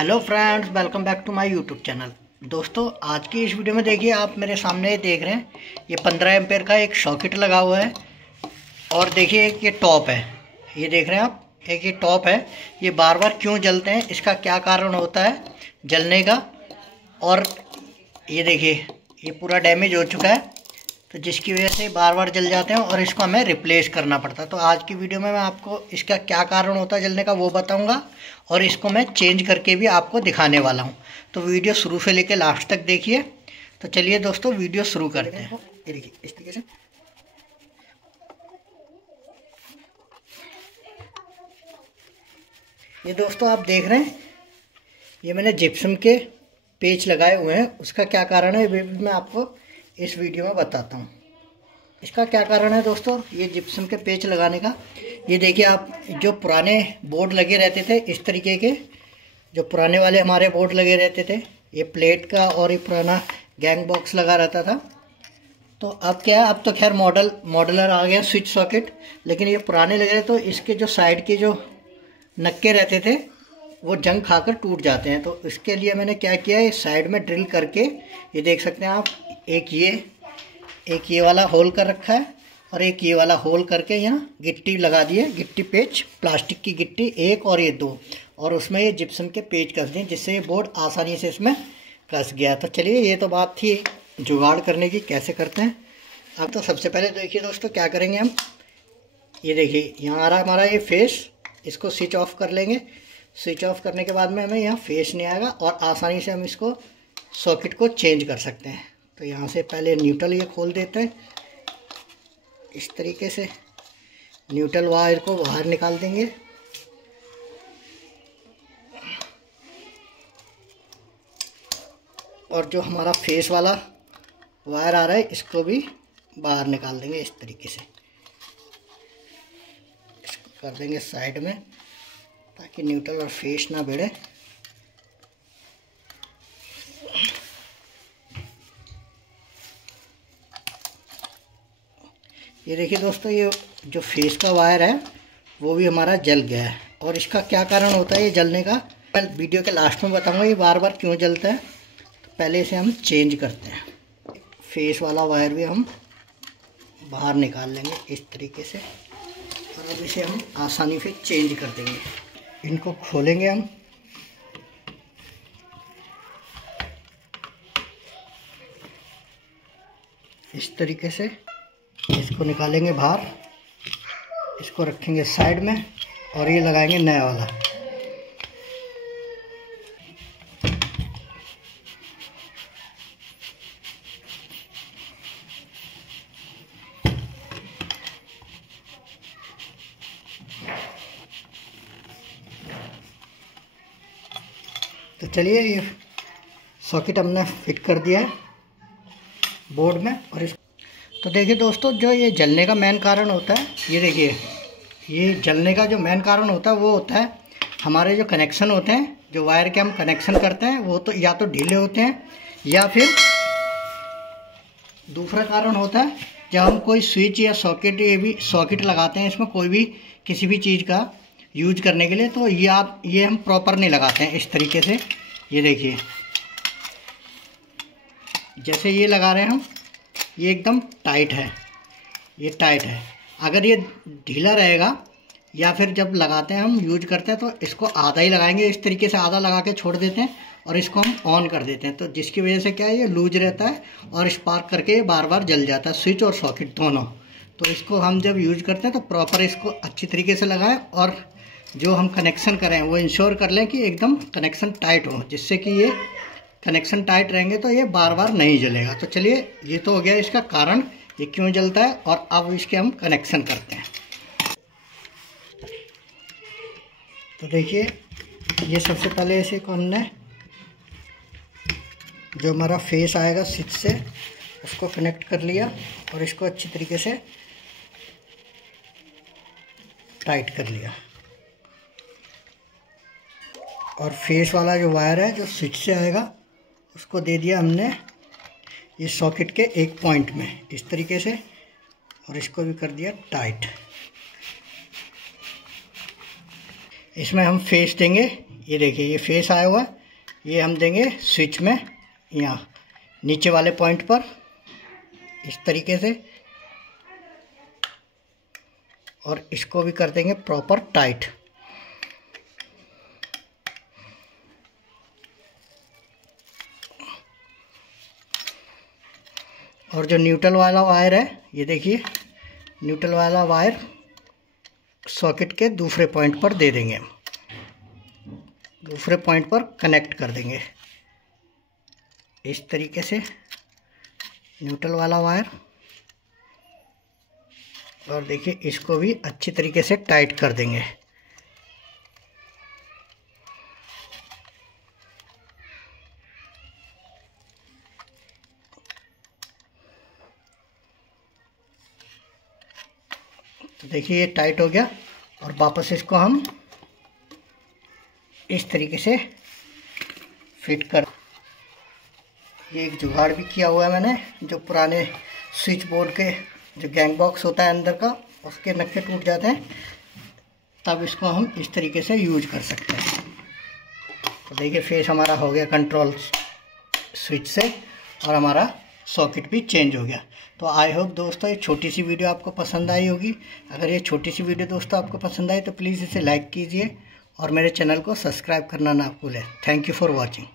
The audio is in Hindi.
Hello friends, welcome back to my YouTube channel. दोस्तों, आज की इस वीडियो में देखिए, आप मेरे सामने देख रहे हैं ये 15 एम्पेयर का एक सॉकेट लगा हुआ है। और देखिए एक ये टॉप है, ये देख रहे हैं आप, एक ये टॉप है। ये बार बार क्यों जलते हैं, इसका क्या कारण होता है जलने का। और ये देखिए ये पूरा डैमेज हो चुका है, तो जिसकी वजह से बार बार जल जाते हैं और इसको हमें रिप्लेस करना पड़ता है। तो आज की वीडियो में मैं आपको इसका क्या कारण होता है जलने का वो बताऊंगा, और इसको मैं चेंज करके भी आपको दिखाने वाला हूं। तो वीडियो शुरू से लेकर लास्ट तक देखिए। तो चलिए दोस्तों, वीडियो शुरू करते हैं। ये देखिए इस तरीके से ये दोस्तों आप देख रहे हैं, ये मैंने जिप्सम के पेच लगाए हुए हैं। उसका क्या कारण है ये भी मैं आपको इस वीडियो में बताता हूँ। इसका क्या कारण है दोस्तों ये जिप्सम के पेच लगाने का। ये देखिए आप, जो पुराने बोर्ड लगे रहते थे इस तरीके के, जो पुराने वाले हमारे बोर्ड लगे रहते थे, ये प्लेट का और ये पुराना गैंग बॉक्स लगा रहता था। तो अब क्या है, अब तो खैर मॉडलर आ गया स्विच सॉकेट, लेकिन ये पुराने लगे रहे तो इसके जो साइड के जो नक्के रहते थे वो जंग खाकर टूट जाते हैं। तो इसके लिए मैंने क्या किया, ये साइड में ड्रिल करके, ये देख सकते हैं आप, एक ये वाला होल कर रखा है और एक ये वाला होल करके यहाँ गिट्टी लगा दी है। गिट्टी पेच, प्लास्टिक की गिट्टी एक और ये दो, और उसमें ये जिप्सम के पेच कस दिए, जिससे ये बोर्ड आसानी से इसमें कस गया। तो चलिए, ये तो बात थी जुगाड़ करने की, कैसे करते हैं। अब तो सबसे पहले देखिए दोस्तों क्या करेंगे हम। ये देखिए यहाँ आ रहा हमारा ये फेस, इसको स्विच ऑफ कर लेंगे। स्विच ऑफ करने के बाद में हमें यहाँ फेस नहीं आएगा और आसानी से हम इसको सॉकेट को चेंज कर सकते हैं। तो यहाँ से पहले न्यूट्रल ये खोल देते हैं, इस तरीके से न्यूट्रल वायर को बाहर निकाल देंगे। और जो हमारा फेस वाला वायर आ रहा है इसको भी बाहर निकाल देंगे इस तरीके से। इसको कर देंगे साइड में ताकि न्यूट्रल और फेस ना भिड़े। ये देखिए दोस्तों, ये जो फेस का वायर है वो भी हमारा जल गया है। और इसका क्या कारण होता है ये जलने का, मैं वीडियो के लास्ट में बताऊंगा ये बार बार क्यों जलता है। तो पहले इसे हम चेंज करते हैं। फेस वाला वायर भी हम बाहर निकाल लेंगे इस तरीके से, और अब इसे हम आसानी से चेंज कर देंगे। इनको खोलेंगे हम, इस तरीके से इसको निकालेंगे बाहर, इसको रखेंगे साइड में और ये लगाएंगे नया वाला। तो चलिए, ये सॉकेट हमने फिट कर दिया है बोर्ड में। और इस तो देखिए दोस्तों, जो ये जलने का मेन कारण होता है, ये देखिए ये जलने का जो मेन कारण होता है वो होता है हमारे जो कनेक्शन होते हैं, जो वायर के हम कनेक्शन करते हैं वो तो या तो ढीले होते हैं, या फिर दूसरा कारण होता है जब हम कोई स्विच या सॉकेट, ये भी सॉकेट लगाते हैं इसमें कोई भी किसी भी चीज़ का यूज करने के लिए, तो ये हम प्रॉपर नहीं लगाते हैं इस तरीके से। ये देखिए जैसे ये लगा रहे हैं हम, ये एकदम टाइट है, ये टाइट है। अगर ये ढीला रहेगा या फिर जब लगाते हैं हम यूज करते हैं तो इसको आधा ही लगाएंगे, इस तरीके से आधा लगा के छोड़ देते हैं और इसको हम ऑन कर देते हैं। तो जिसकी वजह से क्या है, ये लूज रहता है और स्पार्क करके बार बार जल जाता है, स्विच और सॉकेट दोनों। तो इसको हम जब यूज करते हैं तो प्रॉपर इसको अच्छी तरीके से लगाएं, और जो हम कनेक्शन करें वो इंश्योर कर लें कि एकदम कनेक्शन टाइट हो, जिससे कि ये कनेक्शन टाइट रहेंगे तो ये बार बार नहीं जलेगा। तो चलिए, ये तो हो गया इसका कारण ये क्यों जलता है, और अब इसके हम कनेक्शन करते हैं। तो देखिए, ये सबसे पहले इसे हमने जो हमारा फेस आएगा स्विच से उसको कनेक्ट कर लिया और इसको अच्छी तरीके से टाइट कर लिया। और फेस वाला जो वायर है जो स्विच से आएगा उसको दे दिया हमने ये सॉकेट के एक पॉइंट में इस तरीके से, और इसको भी कर दिया टाइट। इसमें हम फेस देंगे, ये देखिए ये फेस आया हुआ है, ये हम देंगे स्विच में यहाँ नीचे वाले पॉइंट पर इस तरीके से, और इसको भी कर देंगे प्रॉपर टाइट। और जो न्यूट्रल वाला वायर है, ये देखिए न्यूट्रल वाला वायर सॉकेट के दूसरे पॉइंट पर दे देंगे, दूसरे पॉइंट पर कनेक्ट कर देंगे इस तरीके से न्यूट्रल वाला वायर। और देखिए इसको भी अच्छी तरीके से टाइट कर देंगे। तो देखिए ये टाइट हो गया, और वापस इसको हम इस तरीके से फिट कर। ये एक जुगाड़ भी किया हुआ है मैंने, जो पुराने स्विच बोर्ड के जो गैंग बॉक्स होता है अंदर का, उसके नक्के टूट जाते हैं, तब इसको हम इस तरीके से यूज कर सकते हैं। तो देखिए फेस हमारा हो गया कंट्रोल स्विच से, और हमारा सॉकेट भी चेंज हो गया। तो आई होप दोस्तों ये छोटी सी वीडियो आपको पसंद आई होगी। अगर ये छोटी सी वीडियो दोस्तों आपको पसंद आई तो प्लीज़ इसे लाइक कीजिए और मेरे चैनल को सब्सक्राइब करना ना भूलें। Thank you for watching.